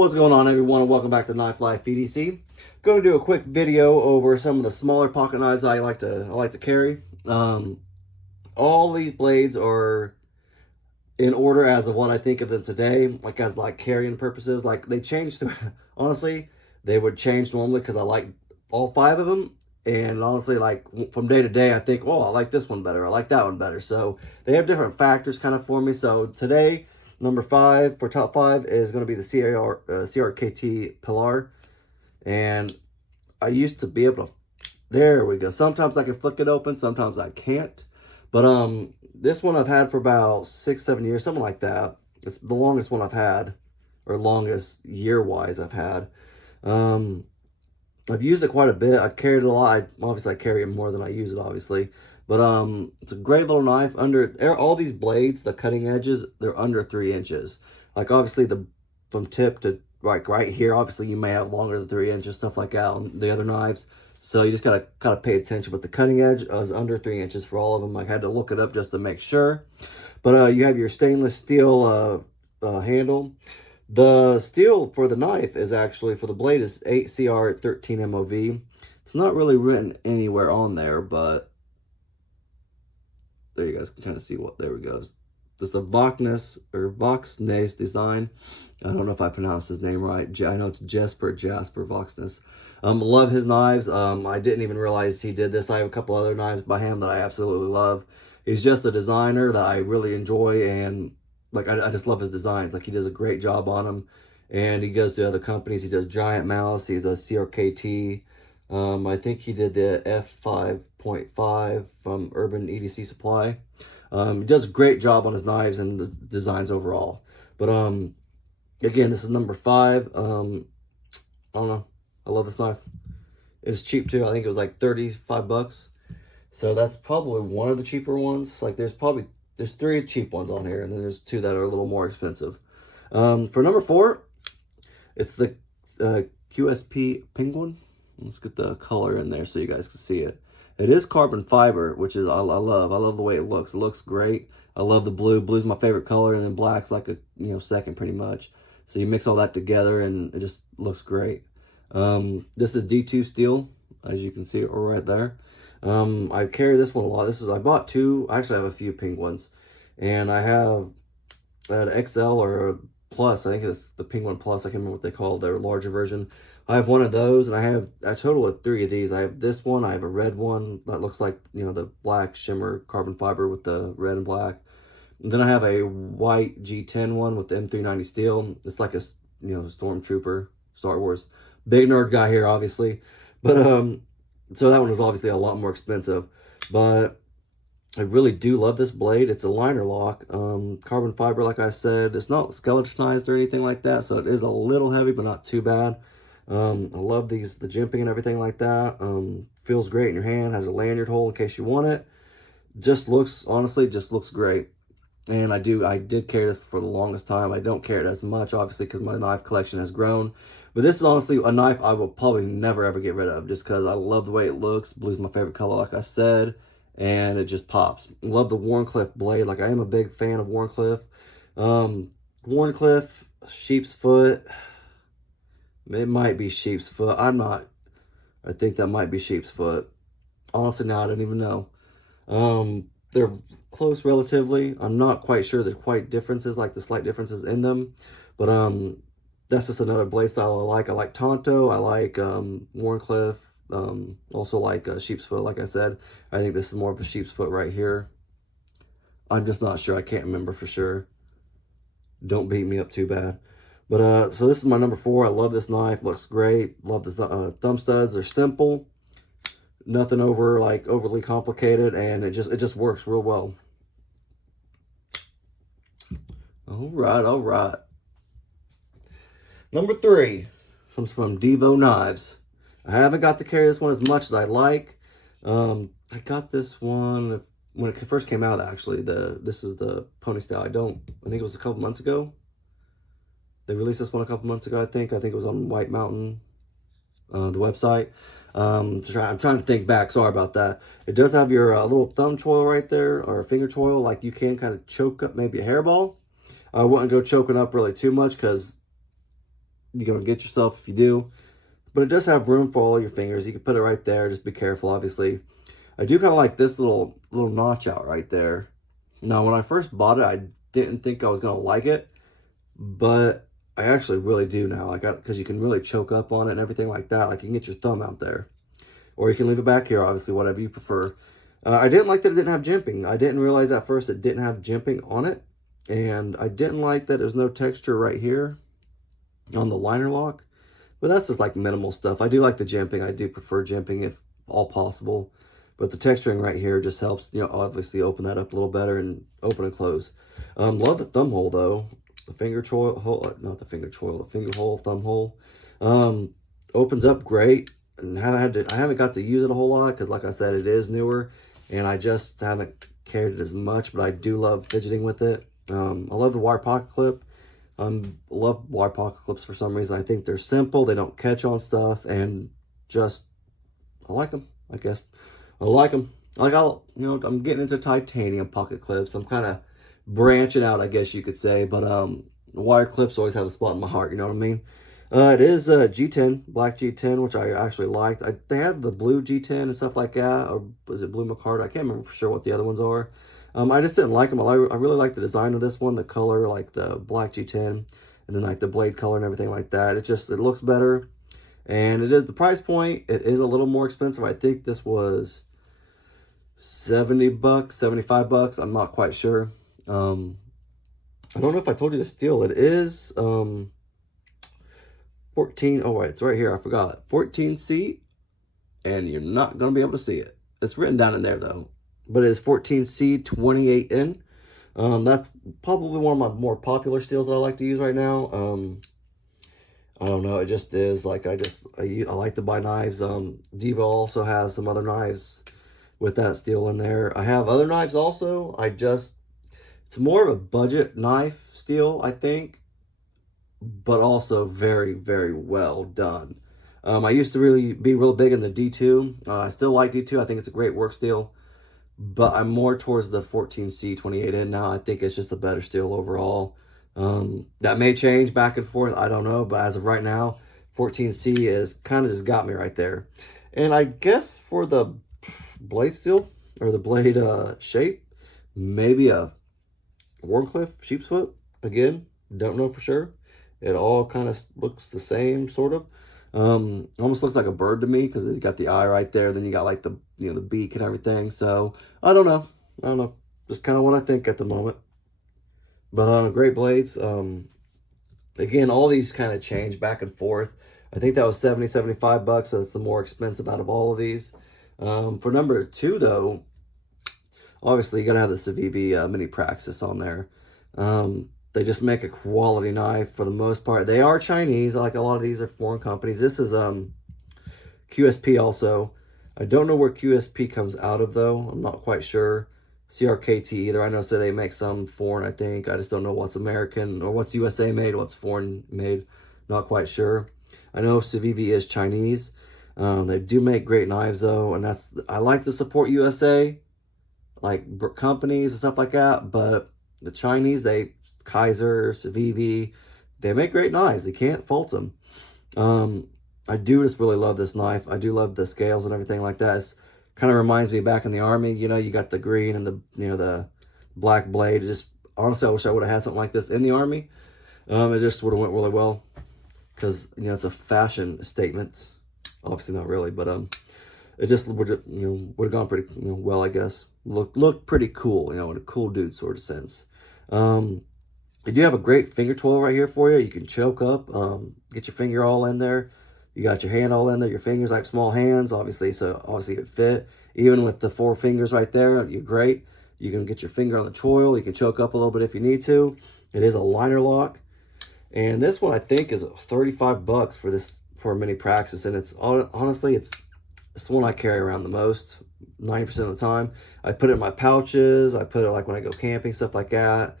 What's going on, everyone, and welcome back to Knife Life EDC. Going to do a quick video over some of the smaller pocket knives I like to carry. All these blades are in order as of what I think of them today, like as carrying purposes. Like they changed. Honestly, they would change normally because I like all five of them. And honestly, like from day to day, I think, oh, I like this one better. I like that one better. So they have different factors kind of for me. So today, number 5 for top 5 is going to be the CRKT Pilar. And I used to be able to, there we go. Sometimes I can flick it open, sometimes I can't. But this one I've had for about 6-7 years, something like that. It's the longest one I've had, or longest year-wise I've had. I've used it quite a bit. I carried it a lot. Obviously, I carry it more than I use it, obviously. But it's a great little knife. All these blades, the cutting edges, they're under 3 inches. Like obviously from tip to like right here, obviously you may have longer than 3 inches, stuff like that on the other knives. So you just gotta kind of pay attention. But the cutting edge is under 3 inches for all of them. I had to look it up just to make sure. But you have your stainless steel handle. The steel for the knife is actually, for the blade, is 8CR13 MOV. It's not really written anywhere on there, but there you guys can kind of see what, there we go. This is the Voxness design. I don't know if I pronounced his name right. I know it's Jasper Voxness. Love his knives. I didn't even realize he did this. I have a couple other knives by him that I absolutely love. He's just a designer that I really enjoy, and like I just love his designs. Like he does a great job on them, and he goes to other companies. He does Giant Mouse. He does CRKT. I think he did the F5.5 from Urban EDC Supply. He does a great job on his knives and the designs overall. But again, this is number 5. I don't know. I love this knife. It's cheap too. I think it was like 35 bucks. So that's probably one of the cheaper ones. Like there's 3 cheap ones on here, and then there's 2 that are a little more expensive. For number 4, it's the QSP Penguin. Let's get the color in there so you guys can see it. It is carbon fiber, which is I love the way it looks. It looks great. I love the blue. Blue's my favorite color, and then black's like a second pretty much. So you mix all that together, and it just looks great. This is D2 steel, as you can see it right there. I carry this one a lot. I bought 2. I actually have a few Penguins, and I have an XL or a Plus. I think it's the Penguin Plus. I can't remember what they call their larger version. I have one of those, and I have a total of 3 of these. I have this one. I have a red one that looks like the black shimmer carbon fiber with the red and black. And then I have a white G10 one with the M390 steel. It's like a Stormtrooper, Star Wars. Big nerd guy here, obviously, but so that one was obviously a lot more expensive, but I really do love this blade. It's a liner lock, carbon fiber, like I said. It's not skeletonized or anything like that, so it is a little heavy, but not too bad. I love the jimping and everything like that. Feels great in your hand. Has a lanyard hole in case you want it. Honestly, just looks great. And I did carry this for the longest time. I don't carry it as much, obviously, because my knife collection has grown. But this is honestly a knife I will probably never ever get rid of, just because I love the way it looks. Blue's my favorite color, like I said, and it just pops. I love the Wharncliffe blade. Like I am a big fan of Wharncliffe. Wharncliffe, sheep's foot. It might be sheep's foot. I'm not. I think that might be sheep's foot. Honestly, now I don't even know. They're close relatively. I'm not quite sure. There's quite differences, like the slight differences in them. But that's just another blade style I like. I like Tonto. I like Wharncliffe. Also like sheep's foot, like I said. I think this is more of a sheep's foot right here. I'm just not sure. I can't remember for sure. Don't beat me up too bad. But so this is my number 4. I love this knife. Looks great. Love the thumb studs. They're simple. Nothing overly complicated, and it just works real well. All right. Number 3 comes from Devo Knives. I haven't got to carry this one as much as I like. I got this one when it first came out, actually. This is the pony style. I think it was a couple months ago. They released this one a couple months ago, I think. I think it was on White Mountain, the website. I'm trying to think back. Sorry about that. It does have your little thumb choil right there, or finger choil. Like you can kind of choke up maybe a hairball. I wouldn't go choking up really too much because you're going to get yourself if you do. But it does have room for all your fingers. You can put it right there. Just be careful, obviously. I do kind of like this little notch out right there. Now, when I first bought it, I didn't think I was going to like it. But I actually really do now. Because you can really choke up on it and everything like that. Like, you can get your thumb out there. Or you can leave it back here, obviously, whatever you prefer. I didn't like that it didn't have jimping. I didn't realize at first it didn't have jimping on it. And I didn't like that there's no texture right here on the liner lock. But that's just like minimal stuff. I do like the jimping. I do prefer jimping if all possible. But the texturing right here just helps, obviously open that up a little better and open and close. Love the thumb hole though. The finger hole, not the finger hole, the finger hole, thumb hole. Opens up great. And I haven't got to use it a whole lot because, like I said, it is newer, and I just haven't carried it as much. But I do love fidgeting with it. I love the wire pocket clip. I love wire pocket clips for some reason. I think they're simple. They don't catch on stuff, and just I like them. I guess I like them. I'm getting into titanium pocket clips. I'm kind of branching out, I guess you could say. But wire clips always have a spot in my heart. You know what I mean? It is a G10, black G10, which I actually liked. They have the blue G10 and stuff like that, or was it blue Micarta? I can't remember for sure what the other ones are. I just didn't like them. I really like the design of this one, the color, like the black G10, and then like the blade color and everything like that. It looks better, and it is the price point. It is a little more expensive. I think this was $70, 75 bucks. I'm not quite sure. I don't know if I told you the steel. It is 14. Oh wait, it's right here. I forgot. 14 seat, and you're not gonna be able to see it. It's written down in there though. But it is 14C 28N. That's probably one of my more popular steels that I like to use right now. I don't know, it just is like I like to buy knives. Diva also has some other knives with that steel in there. I have other knives also. It's more of a budget knife steel, I think, but also very, very well done. I used to really be real big in the D2. I still like D2. I think it's a great work steel. But I'm more towards the 14C 28N now. I think it's just a better steel overall. That may change back and forth. I don't know. But as of right now, 14C is kind of just got me right there. And I guess for the blade steel, or the blade shape, maybe a Warncliffe sheepsfoot. Again, don't know for sure. It all kind of looks the same, sort of. Almost looks like a bird to me because you got the eye right there. Then you got like the the beak and everything. So I don't know. Just kind of what I think at the moment. But great blades. Again, all these kind of change back and forth. I think that was 70, 75 bucks. So it's the more expensive out of all of these. For number 2 though, obviously you gotta have the Civivi Mini Praxis on there. They just make a quality knife for the most part. They are Chinese. Like a lot of these are foreign companies. This is QSP also. I don't know where QSP comes out of though. I'm not quite sure. CRKT either. I know so they make some foreign, I think. I just don't know what's American or what's USA made, what's foreign made. Not quite sure. I know Civivi is Chinese. They do make great knives though, and I like to support USA, like companies and stuff like that, but the Chinese, Kaiser, Civivi, they make great knives. You can't fault them. I do just really love this knife. I do love the scales and everything like that. It kind of reminds me back in the Army. You got the green and the black blade. Honestly, I wish I would have had something like this in the Army. It just would have went really well because it's a fashion statement. Obviously not really, but it just would have gone pretty well, I guess. Looked pretty cool, in a cool dude sort of sense. They do have a great finger twirl right here for you. You can choke up, get your finger all in there. You got your hand all in there. Your fingers, like small hands, obviously, so obviously it fit. Even with the 4 fingers right there, you're great. You can get your finger on the twirl. You can choke up a little bit if you need to. It is a liner lock. And this one, I think, is 35 bucks for a Mini Praxis. And it's honestly, it's the one I carry around the most, 90% of the time. I put it in my pouches. I put it like when I go camping, stuff like that.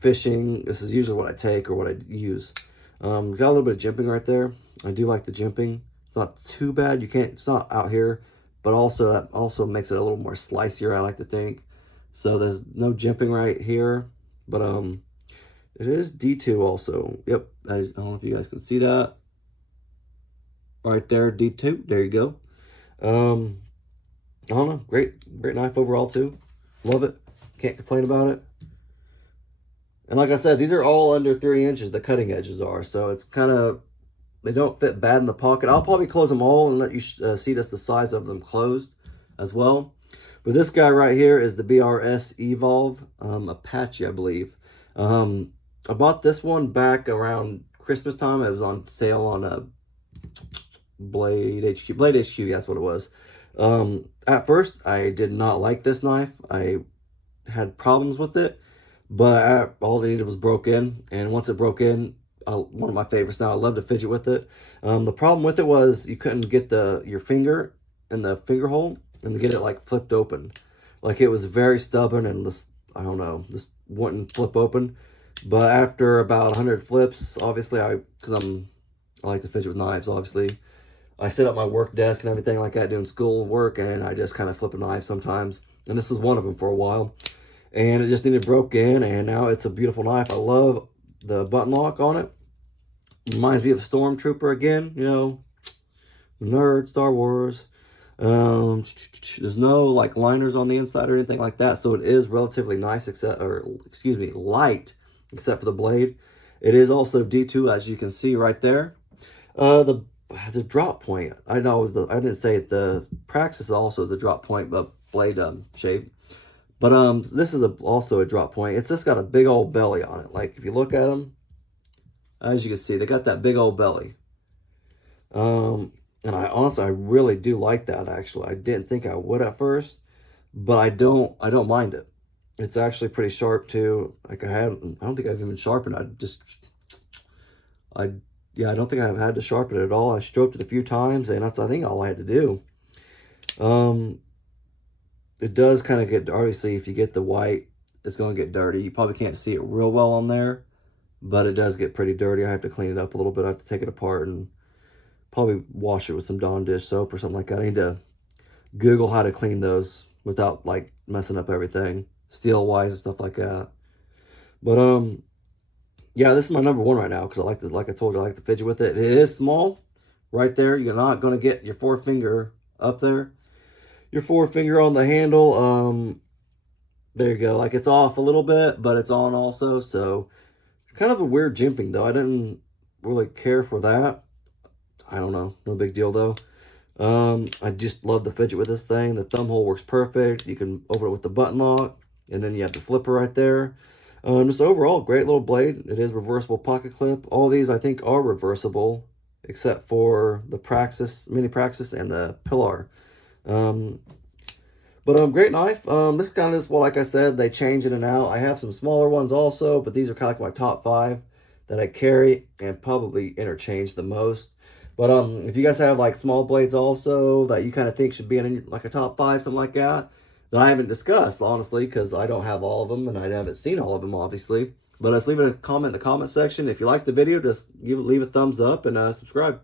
Fishing, this is usually what I take or what I use. Got a little bit of jimping right there. I do like the jimping. It's not too bad. It's not out here, but also that also makes it a little more slicier, I like to think. So there's no jimping right here, but It is D2 also. Yep, I don't know if you guys can see that. Right there, D2, there you go. I don't know, great knife overall too. Love it, can't complain about it. And like I said, these are all under 3 inches, the cutting edges are, so it's kind of, they don't fit bad in the pocket. I'll probably close them all and let you see just the size of them closed as well. But this guy right here is the BRS Evolve Apache, I believe. I bought this one back around Christmas time. It was on sale on a Blade HQ. Blade HQ, that's what it was. At first, I did not like this knife. I had problems with it, but all they needed was broke in. And once it broke in, one of my favorites now. I love to fidget with it. The problem with it was you couldn't get your finger in the finger hole and get it like flipped open. Like it was very stubborn and this, I don't know, this wouldn't flip open. But after about 100 flips, obviously I like to fidget with knives, obviously. I sit at my work desk and everything like that doing school work, and I just kind of flip a knife sometimes. And this was one of them for a while. And it just needed broke in, and now it's a beautiful knife. I love the button lock on it. Reminds me of a Stormtrooper again, you know, nerd, Star Wars. There's no like liners on the inside or anything like that, so it is relatively nice, light, except for the blade. It is also D2, as you can see right there. The drop point, I know I didn't say it. The Praxis also is a drop point, but blade shape. But this is also a drop point. It's just got a big old belly on it. Like if you look at them, as you can see, they got that big old belly. And I really do like that. Actually, I didn't think I would at first, but I don't mind it. It's actually pretty sharp too. Like I don't think I've even sharpened it. Yeah, I don't think I've had to sharpen it at all. I stroked it a few times, and that's, I think, all I had to do. It does kind of get, obviously, if you get the white, it's going to get dirty. You probably can't see it real well on there, but it does get pretty dirty. I have to clean it up a little bit. I have to take it apart and probably wash it with some Dawn dish soap or something like that. I need to Google how to clean those without, like, messing up everything, steel-wise and stuff like that. But, yeah, this is my number one right now because like I told you, I like to fidget with it. It is small right there. You're not going to get your forefinger up there. Your forefinger on the handle. There you go. Like it's off a little bit, but it's on also. So kind of a weird jimping though. I didn't really care for that. I don't know. No big deal though. I just love the fidget with this thing. The thumb hole works perfect. You can open it with the button lock, and then you have the flipper right there. Just overall, great little blade. It is reversible pocket clip. All these I think are reversible, except for the Praxis, Mini Praxis, and the Pillar. But great knife. This kind of is, well, like I said, they change in and out. I have some smaller ones also, but these are kind of like my top 5 that I carry and probably interchange the most. But if you guys have like small blades also that you kind of think should be in like a top 5, something like that I haven't discussed, honestly, because I don't have all of them and I haven't seen all of them, obviously. But just leave a comment in the comment section. If you like the video, just leave a thumbs up and subscribe.